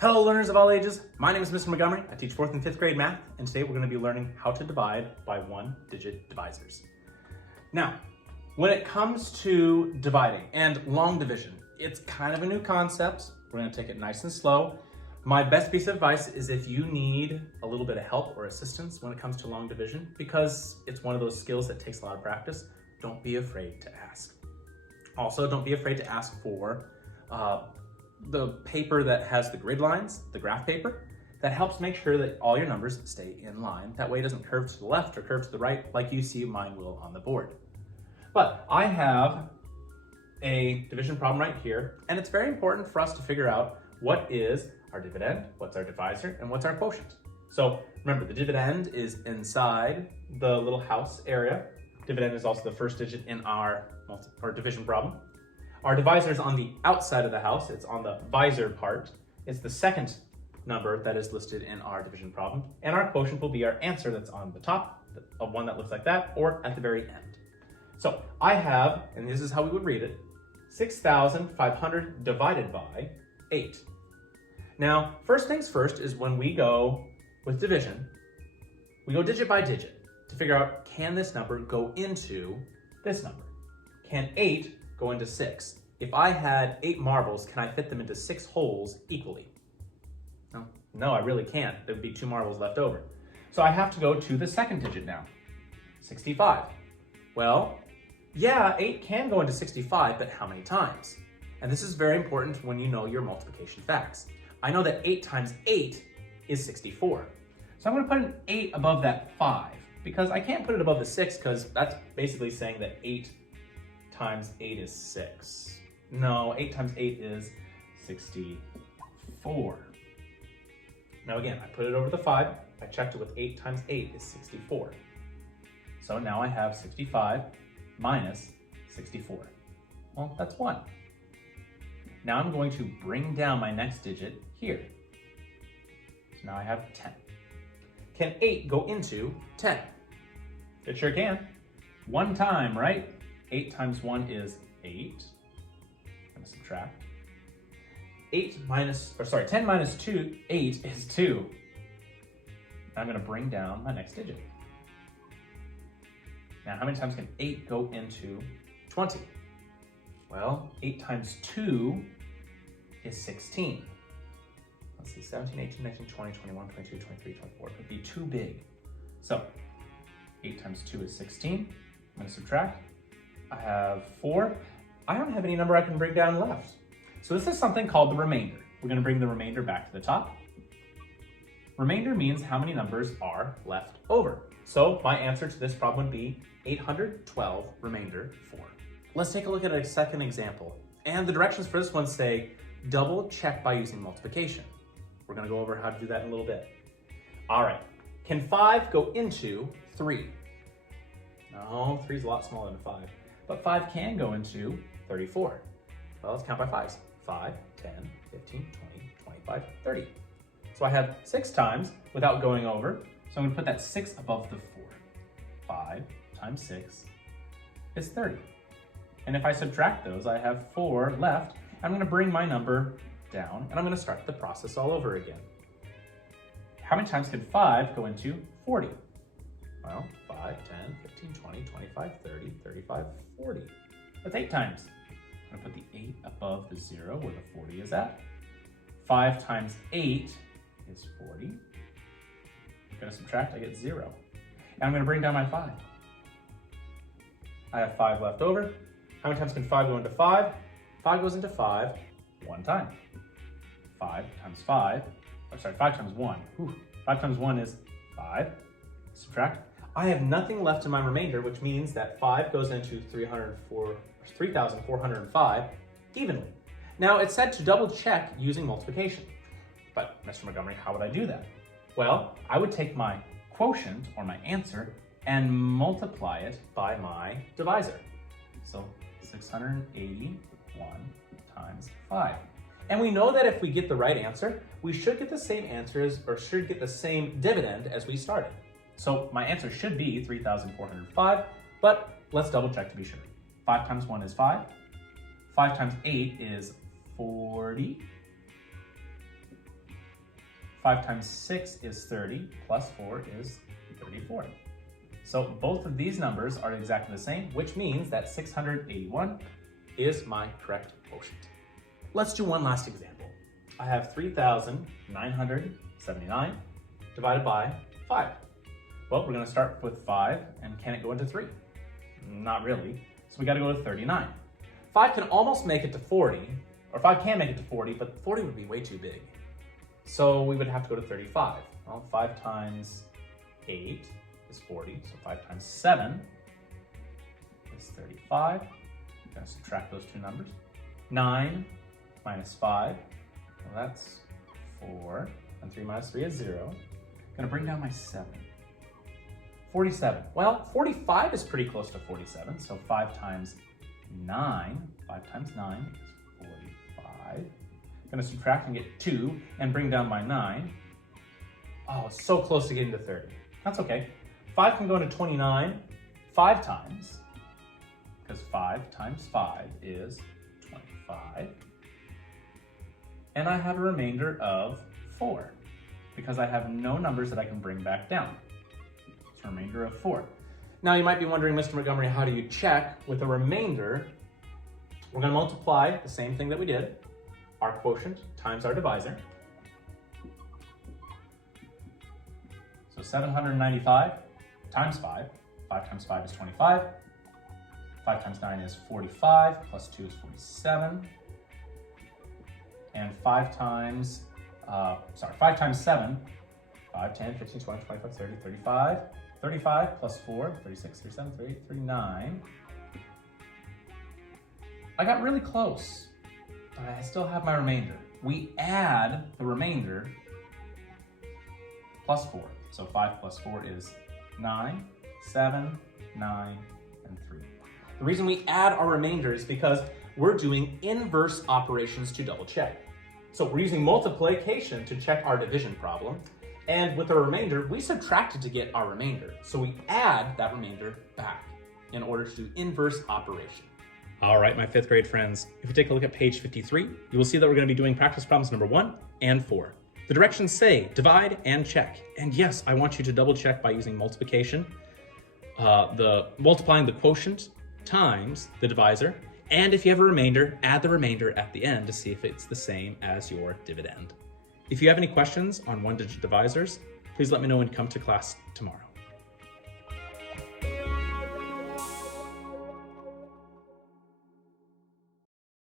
Hello learners of all ages, my name is Mr. Montgomery. I teach 4th and 5th grade math, and today we're going to be learning how to divide by one-digit divisors. Now, when it comes to dividing and long division, it's kind of a new concept. We're going to take it nice and slow. My best piece of advice is if you need a little bit of help or assistance when it comes to long division, because it's one of those skills that takes a lot of practice, don't be afraid to ask. Also, don't be afraid to ask for the paper that has the grid lines, the graph paper, that helps make sure that all your numbers stay in line. That way it doesn't curve to the left or curve to the right like you see mine will on the board. But I have a division problem right here, and it's very important for us to figure out what is our dividend, what's our divisor, and what's our quotient. So remember, the dividend is inside the little house area. Dividend is also the first digit in our division problem. Our divisor is on the outside of the house. It's on the visor part. It's the second number that is listed in our division problem. And our quotient will be our answer that's on the top of one that looks like that, or at the very end. So I have, and this is how we would read it, 6,500 divided by 8. Now, first things first is when we go with division, we go digit by digit to figure out, can this number go into this number? Can 8 go into 6? If I had 8 marbles, can I fit them into 6 holes equally? No, I really can't. There would be 2 marbles left over. So I have to go to the second digit now, 65. Well, yeah, 8 can go into 65, but how many times? And this is very important when you know your multiplication facts. I know that 8 times 8 is 64. So I'm going to put an 8 above that 5, because I can't put it above the 6, because that's basically saying that 8 times 8 is 6. No, 8 times 8 is 64. Now again, I put it over the 5. I checked it with 8 times 8 is 64. So now I have 65 minus 64. Well, that's 1. Now I'm going to bring down my next digit here. So now I have 10. Can 8 go into 10? It sure can. One time, right? 8 times 1 is 8. I'm gonna subtract. 10 minus 2, 8 is 2. I'm gonna bring down my next digit. Now, how many times can 8 go into 20? Well, 8 times 2 is 16. Let's see, 17, 18, 19, 20, 21, 22, 23, 24. It would be too big. So, 8 times 2 is 16. I'm gonna subtract. I have 4. I don't have any number I can bring down left. So this is something called the remainder. We're going to bring the remainder back to the top. Remainder means how many numbers are left over. So my answer to this problem would be 812 remainder 4. Let's take a look at a second example. And the directions for this one say double check by using multiplication. We're going to go over how to do that in a little bit. All right. Can 5 go into 3? No, 3 is a lot smaller than 5. But 5 can go into 34. Well, let's count by 5s. 5, 10, 15, 20, 25, 30. So I have 6 times without going over. So I'm going to put that 6 above the 4. 5 times 6 is 30. And if I subtract those, I have 4 left. I'm going to bring my number down, and I'm going to start the process all over again. How many times can 5 go into 40? Well, 5, 10, 15, 20, 25, 30, 35, 40. That's 8 times. I'm gonna put the 8 above the 0 where the 40 is at. 5 times 8 is 40. I'm gonna subtract, I get 0. And I'm gonna bring down my 5. I have 5 left over. How many times can 5 go into 5? 5 goes into 5 one time. 5 times 5 times 1. 5 times 1 is 5. Subtract. I have nothing left in my remainder, which means that 5 goes into 3,405 evenly. Now, it's said to double check using multiplication. But, Mr. Montgomery, how would I do that? Well, I would take my quotient, or my answer, and multiply it by my divisor. So, 681 times 5. And we know that if we get the right answer, we should get the same answers, or should get the same dividend as we started. So my answer should be 3,405, but let's double check to be sure. 5 times 1 is 5. 5 times 8 is 40. 5 times 6 is 30, plus 4 is 34. So both of these numbers are exactly the same, which means that 681 is my correct quotient. Let's do one last example. I have 3,979 divided by 5. Well, we're going to start with 5, and can it go into 3? Not really. So we got to go to 39. 5 can almost make it to 40, or 5 can make it to 40, but 40 would be way too big. So we would have to go to 35. Well, 5 times 8 is 40, so 5 times 7 is 35. I'm going to subtract those two numbers. 9 minus 5, well, that's 4, and 3 minus 3 is 0. I'm going to bring down my 7. 47. Well, 45 is pretty close to 47, so 5 times 9 is 45. I'm going to subtract and get 2 and bring down my 9. Oh, it's so close to getting to 30. That's okay. 5 can go into 29 5 times, because 5 times 5 is 25. And I have a remainder of 4, because I have no numbers that I can bring back down. It's a remainder of 4. Now you might be wondering, Mr. Montgomery, how do you check with a remainder? We're going to multiply the same thing that we did, our quotient times our divisor. So 795 times 5. 5 times 5 is 25. 5 times 9 is 45, plus 2 is 47. And 5 times 7, 5, 10, 15, 20, 25, 30, 35. 35 plus 4, 36, 37, 38, 39. I got really close, but I still have my remainder. We add the remainder plus 4. So 5 plus 4 is 9, 7, 9, and 3. The reason we add our remainder is because we're doing inverse operations to double check. So we're using multiplication to check our division problem. And with the remainder, we subtracted to get our remainder. So we add that remainder back in order to do inverse operation. All right, my 5th grade friends, if you take a look at page 53, you will see that we're going to be doing practice problems number 1 and 4. The directions say divide and check. And yes, I want you to double check by using multiplication, multiplying the quotient times the divisor. And if you have a remainder, add the remainder at the end to see if it's the same as your dividend. If you have any questions on one-digit divisors, please let me know when you come to class tomorrow.